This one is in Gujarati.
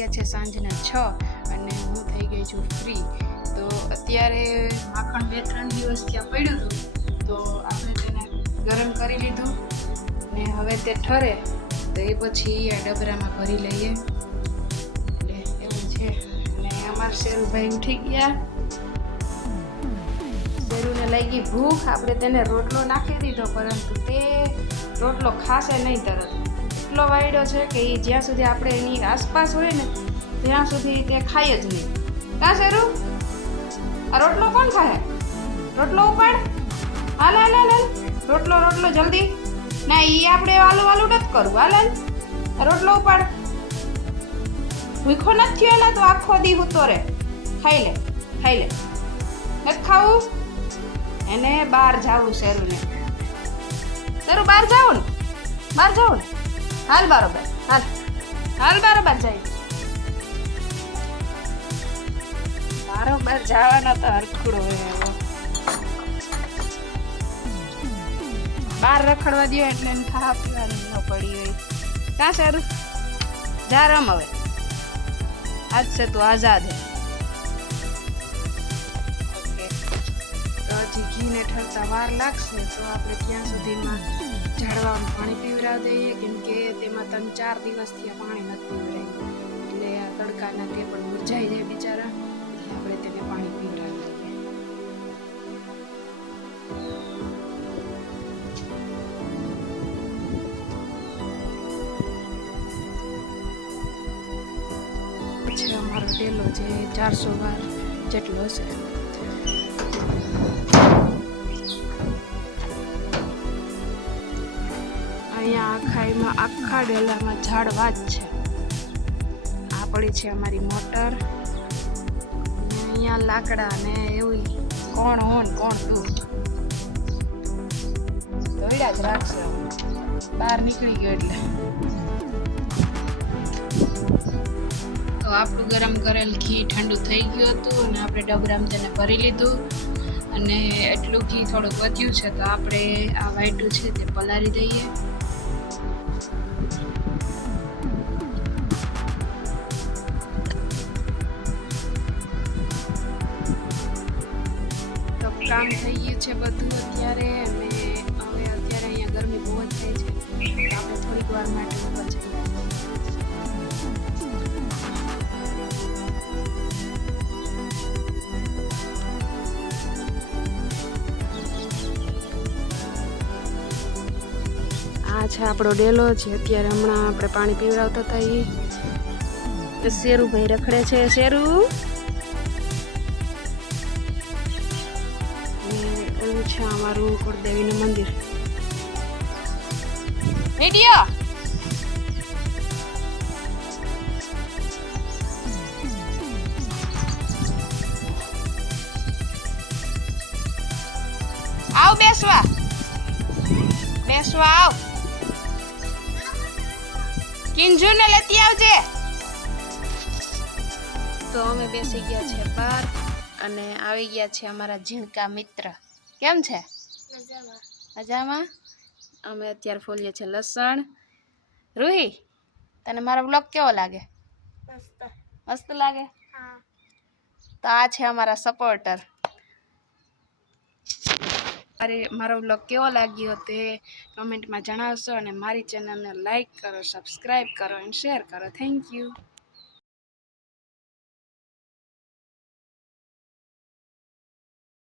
વાગ્યા છે સાંજના 6 અને હું થઈ ગઈ છું ફ્રી. તો અત્યારે માખણ 2-3 દિવસ ત્યાં પડ્યું હતું, તો આપણે તેને ગરમ કરી લીધું ને હવે તે ઠરે તો એ પછી આ ડબરામાં ભરી લઈએ. એટલે એવું છે. અને અમારા શેરુભાઈ ઉઠી ગયા. શેરુને લાગી ભૂખ, આપણે તેને રોટલો નાખી દીધો, પરંતુ તે રોટલો ખાશે નહીં તરત. એટલો વાયડો છે કે એ જ્યાં સુધી આપણે એની આસપાસ હોય ને ત્યાં સુધી તે ખાય જ નહીં. કાં શેરુ? આ રોટલો કોણ ખાય? રોટલો ઉપાડ. હાલ હાલ હાલ હાલ, રોટલો રોટલો જલ્દી. ના, એ આપણે વાલું વાલું નથી કરવું. હાલ હાલ, રોટલો ઉપાડ. ભૂખો નથી થયો એલા તો આખો દી ઉતો રે. ખાઈ લે, ખાઈ લે. નથી ખાવું એને? બહાર જાવું શેરુને. શેરુ બહાર જાવું ને? બહાર જાવું ને? હાલ બરોબર, હાલ હાલ બરોબર જાય. બરોબર જવાનો તો હરખુડો હોય. એવો બહાર રખડવા દો એટલે એને ખાવા પીવાની ન પડી હોય. કાં શેરુ? જા રમ હવે. આજ છે તું આઝાદ હે. ઓકે, તો હજી ઘીને ઠરતા વાર લાગશે, તો આપણે ત્યાં સુધીમાં ઝાડવામાં પાણી પીવડાવી દઈએ, કેમ કે તેમાં 3-4 દિવસથી આ પાણી નથી પીવડાવ્યું. એટલે આ તડકાના તે પણ મુરઝાઈ જાય બિચારા, એટલે આપણે તેને પાણી પીવડાવી દઈએ. પછી અમારો ડેલો જે 400 વાર જેટલો હશે. અહીંયા આખા ડેલામાં ઝાડવા જ છે. આ પડી છે અમારી મોટર, અહીંયા લાકડા ને એવું કોણ હોન કોણ તું દોડ્યા જ રાખશે. બહાર નીકળી ગયો એટલે તો આપણું ગરમ કરેલ ઘી ઠંડુ થઈ ગયું હતું અને આપણે ડબરામાં તેને ભરી લીધું. અને એટલું ઘી થોડુંક વધ્યું છે તો આપણે આ વાઈટું છે તે પલાળી દઈએ. તો કામ થઈ ગયું છે બધું અત્યારે. અને હવે અત્યારે અહીંયા ગરમી બહુ જ થઈ છે, તો આપણે થોડીક વાર માટે ઉપર જઈએ. આ છે આપણો ડેલો છે. અત્યારે હમણાં આપણે પાણી પીવડાવતા હતા. એ શેરુભાઈ રખડે છે. શેરુ, એવું છે અમારું કુળદેવીનું મંદિર. રેડિયો આવ, બેસવા બેસવા આવ. કિંજુને લેતી આવજે. તો અમે બેસી ગયા છે બહાર અને આવી ગયા છે અમારા ઝીણકા મિત્ર. કેમ છે? મજામાં. મજામાં. અમે અત્યારે ફોલીએ છીએ લસણ. રૂહી, તને મારો બ્લોગ કેવો લાગે? મસ્ત. મસ્ત લાગે? હા. તો આ છે અમારા સપોર્ટર. મારો બ્લોગ કેવો લાગ્યો તે કમેન્ટમાં જણાવશો અને મારી ચેનલને લાઈક કરો, સબસ્ક્રાઈબ કરો અને શેર કરો. Thank you.